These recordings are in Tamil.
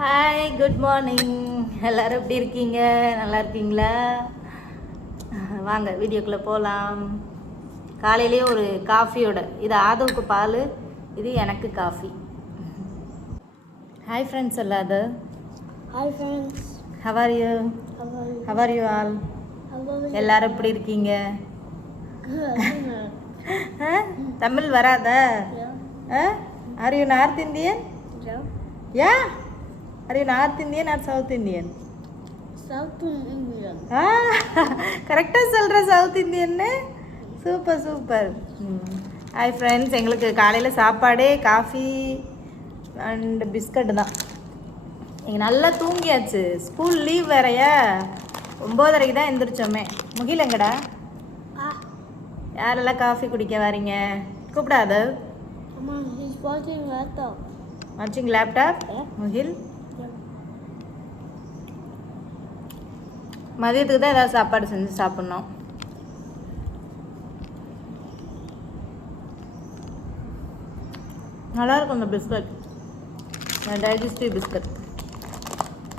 Hi, good morning. எல்லோரும் எப்படி இருக்கீங்க? நல்லா இருக்கீங்களா? வாங்க வீடியோக்குள்ளே போகலாம். காலையிலேயே ஒரு காஃபியோட, இது ஆதவுக்கு பால், இது எனக்கு காஃபி. ஹாய் ஃப்ரெண்ட்ஸ் எல்லாரும். Hi friends. How are you? How are you all? எல்லாரும் எப்படி இருக்கீங்க? தமிழ் வராதா? Are you north Indian? Yeah. Are you North Indian or South Indian? South Indian. கரெக்டாக சொல்கிற சவுத் இந்தியன்னு. Super super. ஹாய் ஃப்ரெண்ட்ஸ், எங்களுக்கு காலையில் சாப்பாடே காஃபி அண்ட் பிஸ்கட் தான். நீங்கள் நல்லா தூங்கியாச்சு, ஸ்கூல் லீவ் வேறையா. 9:30 தான் எந்திரிச்சோமே. முகில் எங்கடா? யாரெல்லாம் காஃபி குடிக்க வரீங்க? கூப்பிடாது. வாட்சிங் லேப்டாப். முகில் மதியத்துக்கு தான் ஏதாவது சாப்பாடு செஞ்சு சாப்பிட்ணும். நல்லாயிருக்கும் இந்த பிஸ்கட், டைஜஸ்டிவ் பிஸ்கட்.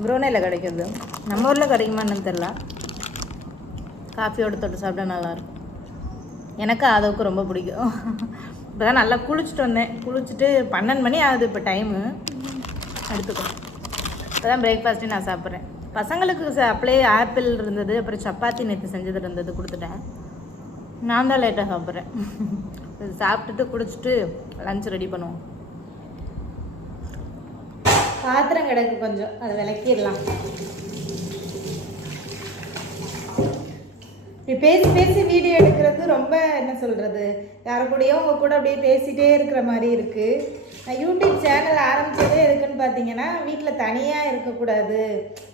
ப்ரௌனியில் கிடைக்கிறது, நம்ம ஊரில் கிடைக்குமான்னு தெரில. காஃபியோடு தொட்டு சாப்பிட்டா நல்லாயிருக்கும். எனக்கு அதுக்கு ரொம்ப பிடிக்கும். இப்போ தான் நல்லா குளிச்சுட்டு வந்தேன். குளிச்சுட்டு 12 மணி ஆகுது இப்போ டைமு. எடுத்துக்கோ. இப்போ தான் பிரேக்ஃபாஸ்ட்டு நான் சாப்பிட்றேன். பசங்களுக்கு அப்படியே ஆப்பிள் இருந்தது, அப்புறம் சப்பாத்தி நேற்று செஞ்சது இருந்தது, கொடுத்துட்டேன். நான் தான் லேட்டாக சாப்பிட்றேன். சாப்பிட்டுட்டு குடிச்சிட்டு லஞ்ச் ரெடி பண்ணுவோம். பாத்திரம் கிடக்கு கொஞ்சம், அதை விளக்கிடலாம். இப்படி பேசி பேசி வீடியோ எடுக்கிறது ரொம்ப என்ன சொல்கிறது, யாரு கூடயும் உங்கள் கூட அப்படியே பேசிகிட்டே இருக்கிற மாதிரி இருக்குது. நான் யூடியூப் சேனல் ஆரம்பித்ததே எதுக்குன்னு பார்த்தீங்கன்னா, வீட்டில் தனியாக இருக்கக்கூடாது,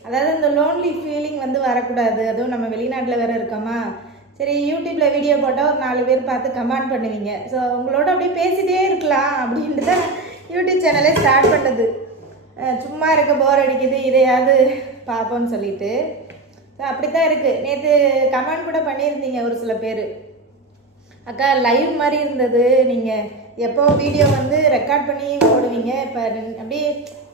அதாவது இந்த லோன்லி ஃபீலிங் வந்து வரக்கூடாது. அதுவும் நம்ம வெளிநாட்டில் வேறு இருக்கோமா, சரி யூடியூப்பில் வீடியோ போட்டால் ஒரு 4 பேர் பார்த்து கமெண்ட் பண்ணுவீங்க. ஸோ உங்களோட அப்படியே பேசிகிட்டே இருக்கலாம் அப்படின்ட்டு தான் யூடியூப் சேனலே ஸ்டார்ட் பண்ணது. சும்மா இருக்க போர் அடிக்குது, இதையாவது பார்ப்போன்னு சொல்லிட்டு. ஸோ அப்படி தான் இருக்குது. நேற்று கமெண்ட் கூட பண்ணியிருந்தீங்க ஒரு சில பேர், அக்கா லைவ் மாதிரி இருந்தது, நீங்கள் எப்போ வீடியோ வந்து ரெக்கார்ட் பண்ணி போடுவீங்க, இப்போ அப்படியே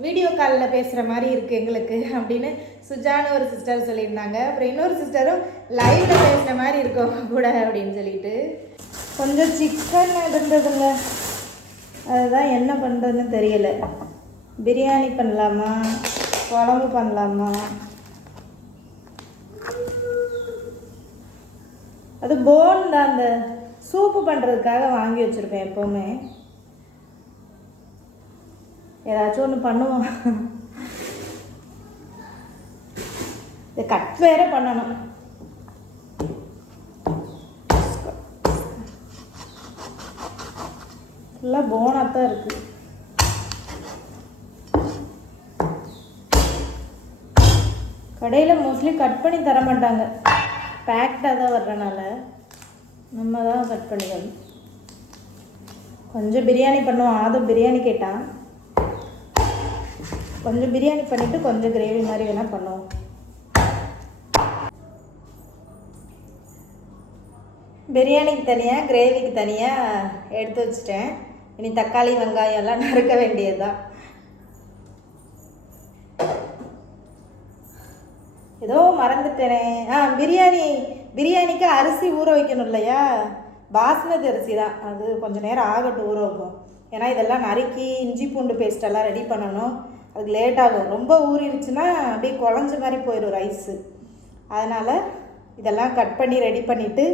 வீடியோ காலில் பேசுகிற மாதிரி இருக்குது எங்களுக்கு அப்படின்னு சுஜான்னு ஒரு சிஸ்டர் சொல்லியிருந்தாங்க. அப்புறம் இன்னொரு சிஸ்டரும் லைவில் பேசுகிற மாதிரி இருக்கும் கூட அப்படின்னு சொல்லிட்டு. கொஞ்சம் சிக்கன் இருந்ததுங்க, அதுதான் என்ன பண்ணுறதுன்னு தெரியலை. பிரியாணி பண்ணலாமா, குழம்பு பண்ணலாமா? அது போன் தான், அந்த சூப்பு பண்ணுறதுக்காக வாங்கி வச்சுருப்பேன். எப்போவுமே ஏதாச்சும் ஒன்று பண்ணுவோம். இது கட் வேற பண்ணணும். ஃபுல்லாக போனாக தான் இருக்குது. கடையில் மோஸ்ட்லி கட் பண்ணி தர மாட்டாங்க, பேக்டாக தான் வர்றனால நம்ம தான் கட் பண்ணிக்கணும். கொஞ்சம் பிரியாணி பண்ணுவோம். ஆதும் பிரியாணி கேட்டான். கொஞ்சம் பிரியாணி பண்ணிவிட்டு கொஞ்சம் கிரேவி மாதிரி வேணால் பண்ணுவோம். பிரியாணிக்கு தனியாக, கிரேவிக்கு தனியாக எடுத்து வச்சுட்டேன். இனி தக்காளி வெங்காயம் எல்லாம் நறுக்க வேண்டியது தான். ஏதோ மறந்துட்டேனே. பிரியாணிக்கு அரிசி ஊற வைக்கணும் இல்லையா, பாஸ்மதி அரிசி தான். அது கொஞ்சம் நேரம் ஆகட்டும், ஊற வைப்போம். ஏன்னா இதெல்லாம் நறுக்கி இஞ்சி பூண்டு பேஸ்டெல்லாம் ரெடி பண்ணணும், அதுக்கு லேட் ஆகும். ரொம்ப ஊறிடுச்சுன்னா அப்படியே குழஞ்ச மாதிரி போயிடும் ரைஸு. அதனால் இதெல்லாம் கட் பண்ணி ரெடி பண்ணிவிட்டு,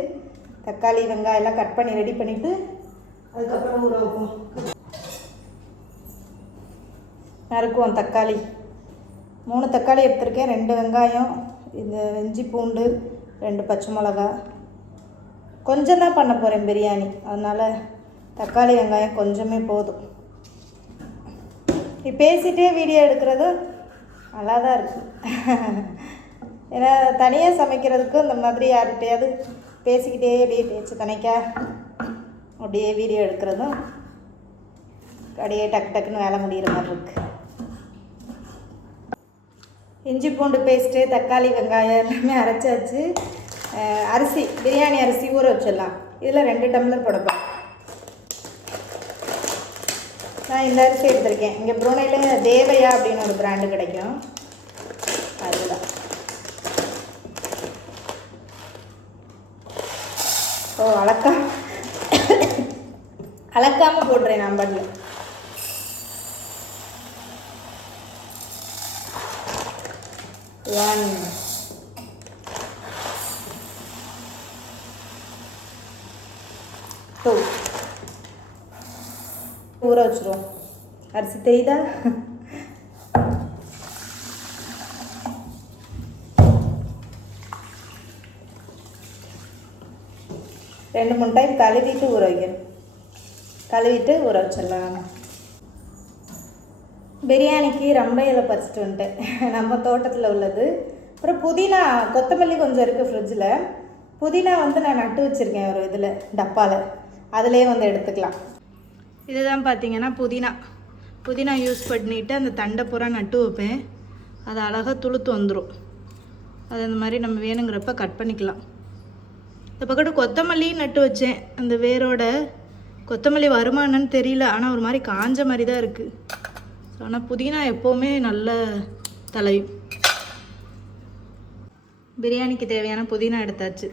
தக்காளி வெங்காயம் எல்லாம் கட் பண்ணி ரெடி பண்ணிவிட்டு அதுக்கப்புறம் ஊற வைப்போம். நறுக்குவோம். தக்காளி 3 தக்காளி எடுத்திருக்கேன், 2 வெங்காயம், இந்த இஞ்சி பூண்டு, 2 பச்சை மிளகா. கொஞ்சம் தான் பண்ண போகிறேன் பிரியாணி, அதனால் தக்காளி வெங்காயம் கொஞ்சமே போதும். பேசிகிட்டே வீடியோ எடுக்கிறதும் நல்லா தான் இருக்குது. ஏன்னா தனியாக சமைக்கிறதுக்கும் இந்த மாதிரி யார்கிட்டையாவது பேசிக்கிட்டே அப்படியே பேச்சு தனிக்கா அப்படியே வீடியோ எடுக்கிறதும் அப்படியே டக்கு டக்குன்னு வேலை முடிகிற மாதிரி இருக்குது. இஞ்சி பூண்டு பேஸ்ட்டு, தக்காளி வெங்காயம் எல்லாமே அரைச்சாச்சு. அரிசி, பிரியாணி அரிசி ஊற வச்சிடலாம். இதில் 2 டம்ளர் போடப்போம். நான் இந்த அரிசி எடுத்திருக்கேன். இங்கே ப்ரூனையில் தேவையா அப்படின்னு ஒரு பிராண்டு கிடைக்கும். அதுதான். ஓ அளக்காமல் போடுறேன் நம்பரில். ஒன், டூ ஊற வச்சுருவோம். அரிசி தெரியுதா? ரெண்டு மூணு டைம் கழுவிட்டு ஊற வைக்கணும். கழுவிட்டு ஊற வச்சிடலாம். பிரியாணிக்கு ரம்ப இலை பறிச்சிட்டு வந்துட்டேன். நம்ம தோட்டத்தில் உள்ளது. அப்புறம் புதினா, கொத்தமல்லி கொஞ்சம் இருக்குது ஃப்ரிட்ஜில். புதினா வந்து நான் நட்டு வச்சுருக்கேன் ஒரு இதில் டப்பாவில். அதிலே வந்து எடுத்துக்கலாம். இதுதான் பார்த்தீங்கன்னா புதினா யூஸ் பண்ணிவிட்டு அந்த தண்டை பூரா நட்டு வைப்பேன். அது அழகாக துளுத்து வந்துடும். அது அந்த மாதிரி நம்ம வேணுங்கிறப்ப கட் பண்ணிக்கலாம். இந்த பக்கத்து கொத்தமல்லி நட்டு வச்சேன். அந்த வேரோட கொத்தமல்லி வருமானன்னு தெரியல. ஆனால் ஒரு மாதிரி காஞ்ச மாதிரி தான் இருக்குது. ஆனால் புதினா எப்போவுமே நல்ல தலையும். பிரியாணிக்கு தேவையான புதினா எடுத்தாச்சு.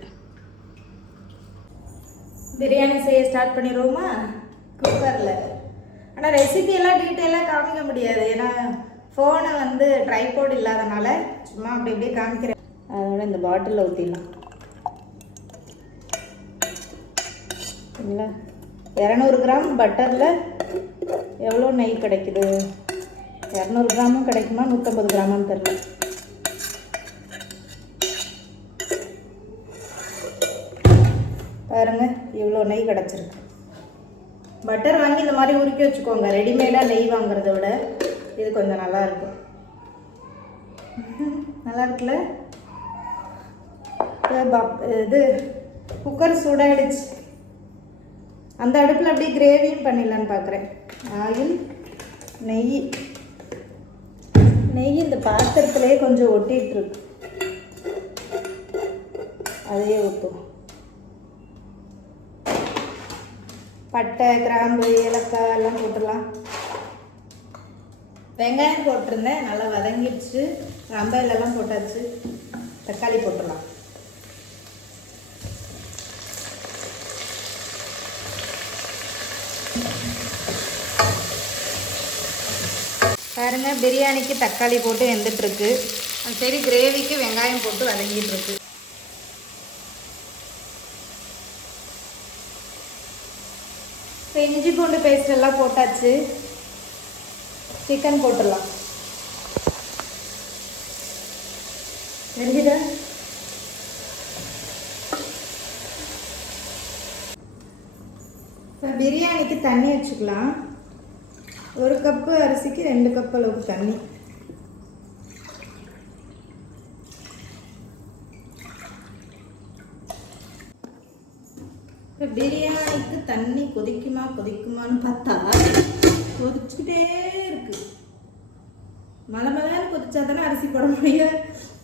பிரியாணி செய்ய ஸ்டார்ட் பண்ணிடுவோமா? குக்கரில். ஆனால் ரெசிபியெல்லாம் டீட்டெயிலாக காமிக்க முடியாது. ஏன்னா ஃபோனை வந்து ட்ரைபோர்டு இல்லாதனால சும்மா அப்படி அப்படியே காமிக்கிறேன். அதோட இந்த பாட்டிலில் ஊற்றிடலாம். சரிங்களா? 200 கிராம் பட்டரில் எவ்வளோ நெய் கிடைக்குது? 200 கிராமும் கிடைக்குமா 150 கிராமான்னு தெரில. பாருங்க, இவ்வளோ நெய் கிடச்சிருக்கு. பட்டர் வாங்கி இந்த மாதிரி உருக்கி வச்சுக்கோங்க. ரெடிமேடாக நெய் வாங்குறத விட இது கொஞ்சம் நல்லாயிருக்கும். நல்லா இருக்குல்ல? இது குக்கர் சூடாயிடுச்சு. அந்த அடுப்பில் அப்படியே கிரேவியும் பண்ணிடலான்னு பார்க்குறேன். ஆயில், நெய் இந்த பாத்திரத்துலேயே கொஞ்சம் ஒட்டிகிட்ருக்கு. அதையே ஊற்றும். பட்டை, கிராம்பு, ஏலக்காய் எல்லாம் போட்டுடலாம். வெங்காயம் போட்டிருந்தேன், நல்லா வதங்கிடுச்சு. ரம்பையிலெல்லாம் போட்டாச்சு. தக்காளி போட்டுடலாம். பாருங்க, பிரியாணிக்கு தக்காளி போட்டு வெந்துட்டுருக்கு. சரி, கிரேவிக்கு வெங்காயம் போட்டு வதங்கிட்டுருக்கு. இப்போ இஞ்சி பூண்டு பேஸ்ட் எல்லாம் போட்டாச்சு. சிக்கன் போட்டுடலாம். தெரியுதா? இப்போ பிரியாணிக்கு தண்ணி வச்சுக்கலாம். 1 கப்பு அரிசிக்கு 2 கப் அளவுக்கு தண்ணி. இப்போ பிரியாணிக்கு தண்ணி கொதிக்குமான்னு பார்த்தா கொதிச்சுக்கிட்டே இருக்கு. மழை கொதிச்சா தானே அரிசி போட முடியும்.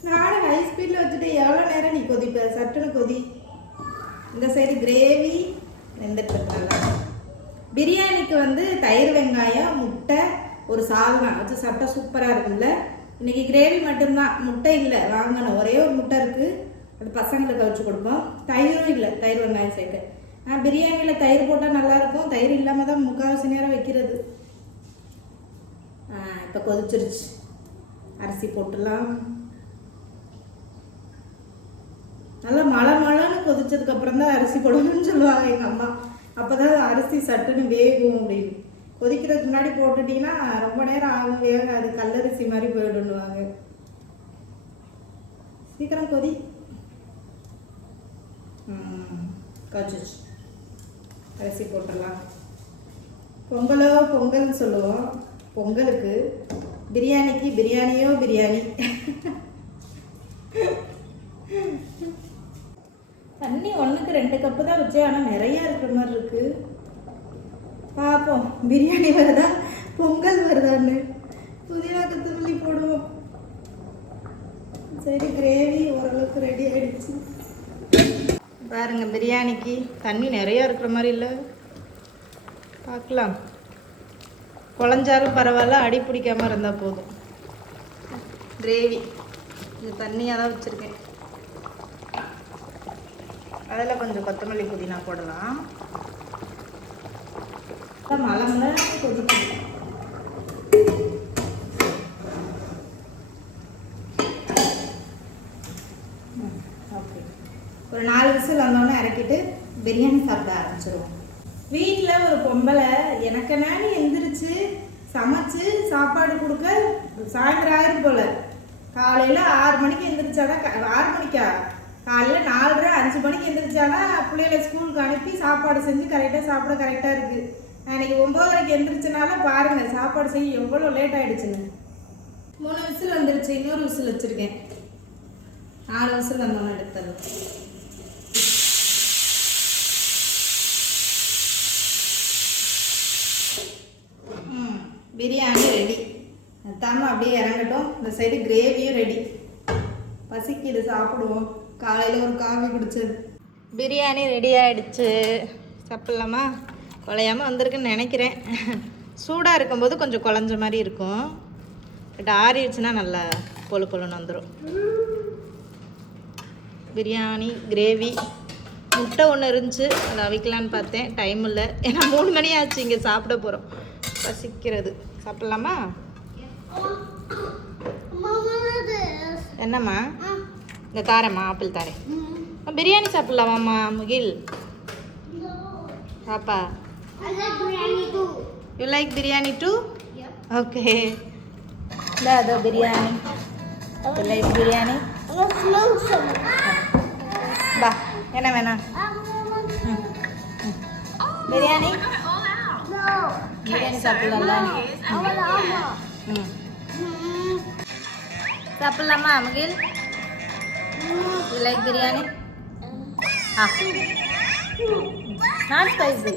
நானும் ஹை ஸ்பீடில் வச்சுட்டு எவ்வளோ நேரம் நீ கொதிப்ப? சட்டுன்னு கொதி. இந்த சைடு கிரேவி வெந்துட்டுருக்காங்க. பிரியாணிக்கு வந்து தயிர், வெங்காயம், முட்டை, ஒரு சால்னா வச்சு சாப்பிட்டா சூப்பராக இருக்கும்ல. இன்றைக்கி கிரேவி மட்டும்தான், முட்டை இல்லை, வாங்கணும். ஒரே ஒரு முட்டை இருக்குது, அது பசங்களுக்கு வச்சு கொடுப்போம். தயிரும் இல்லை, தயிர் வெங்காயம் சேர்க்க. பிரியாணியில் தயிர் போட்டால் நல்லாயிருக்கும். தயிர் இல்லாமல் தான் முக்கால்வாசி நேரம் வைக்கிறது. இப்போ கொதிச்சிருச்சு. அரிசி போட்டுடலாம். நல்லா மழைன்னு கொதிச்சதுக்கப்புறம் தான் அரிசி போடணும்னு சொல்லுவாங்க எங்கள் அம்மா. அப்போ தான் அரிசி சட்டுன்னு வேகும் அப்படின்னு. கொதிக்கிறதுக்கு முன்னாடி போட்டுட்டிங்கன்னா ரொம்ப நேரம் ஆகும், வேகாது, கல்லரிசி மாதிரி போயிடுவாங்க. சீக்கிரம் கொதி. கொதிச்சிச்சு. அரிசி போட்டுடலாம். பொங்கல்னு சொல்லுவோம். பொங்கலுக்கு பிரியாணிக்கு பிரியாணியோ பிரியாணி. தண்ணி 1க்கு 2 கப்பு தான் வச்சேன். ஆனால் நிறையா இருக்கிற மாதிரி இருக்கு. பார்ப்போம் பிரியாணி வருதா பொங்கல் வருதான்னு. புதினா கொத்தமல்லி போடுவோம். சரி, கிரேவி ஓரளவுக்கு ரெடி ஆகிடுச்சு. பாருங்க, பிரியாணிக்கு தண்ணி நிறையா இருக்கிற மாதிரி இல்லை. பார்க்கலாம். குழஞ்சாலும் பரவாயில்ல, அடி பிடிக்காமல் இருந்தால் போதும். கிரேவி இது தண்ணியாக தான் வச்சுருக்கேன். அதில் கொஞ்சம் கொத்தமல்லி புதினா போடலாம். மழை மழை கொதிக்கும். ஓகே, ஒரு 4 விசில் வந்தோடனே இறக்கிட்டு பிரியாணி சாப்பிட ஆரம்பிச்சிருவோம். வீட்டில் ஒரு பொம்பளை எனக்கு நானே எந்திரிச்சு சமைச்சு சாப்பாடு கொடுக்க சாயந்தரம் ஆயிரம் போல். காலையில் 6 மணிக்கு எந்திரிச்சாதான் 6 மணிக்கா காலையில் 4:30 5 மணிக்கு எந்திரிச்சாதான் பிள்ளைகளை ஸ்கூலுக்கு அனுப்பி சாப்பாடு செஞ்சு கரெக்டாக சாப்பிட கரெக்டாக இருக்குது. நான் இன்னைக்கு 9:30க்கு எந்திரிச்சனால பாருங்கள் சாப்பாடு செய்ய எவ்வளோ லேட் ஆகிடுச்சுன்னு. 3 விசில் வந்துருச்சு, இன்னொரு விசில் வச்சுருக்கேன். 4 விசில் வந்தோன்னு எடுத்துடலாம். பிரியாணி ரெடி. தாம அப்படியே இறங்கட்டும். இந்த சைடு கிரேவியும் ரெடி. பசிக்குது, சாப்பிடுவோம். காலையில் ஒரு காஃபி குடிச்சது. பிரியாணி ரெடி ஆகிடுச்சு. சாப்பிட்லாமா? குழையாமல் வந்திருக்குன்னு நினைக்கிறேன். சூடாக இருக்கும்போது கொஞ்சம் குழஞ்ச மாதிரி இருக்கும். பட் ஆறிடுச்சுன்னா நல்லா பொழு பொழுன்னு வந்துடும். பிரியாணி கிரேவி. முட்டை ஒன்று இருந்துச்சு, அதை அவிக்கலான்னு பார்த்தேன். டைம் இல்லை, ஏன்னா 3 மணி ஆச்சு. இங்கே சாப்பிட போகிறோம். பசிக்கிறது. சாப்பிட்லாமா? என்னம்மா? இங்கே தாரேம்மா, ஆப்பிள் தாரேன். பிரியாணி சாப்பிட்லாமாம்மா முகில்? பாப்பா, you like biryani too? Okay, அதோ பிரியாணி. You like biryani? பா, என்ன வேணாம்? பிரியாணி பிரியாணி சாப்பிடலாம்ல? சாப்பிட்லாமா Mugil? You like biryani? Not spicy.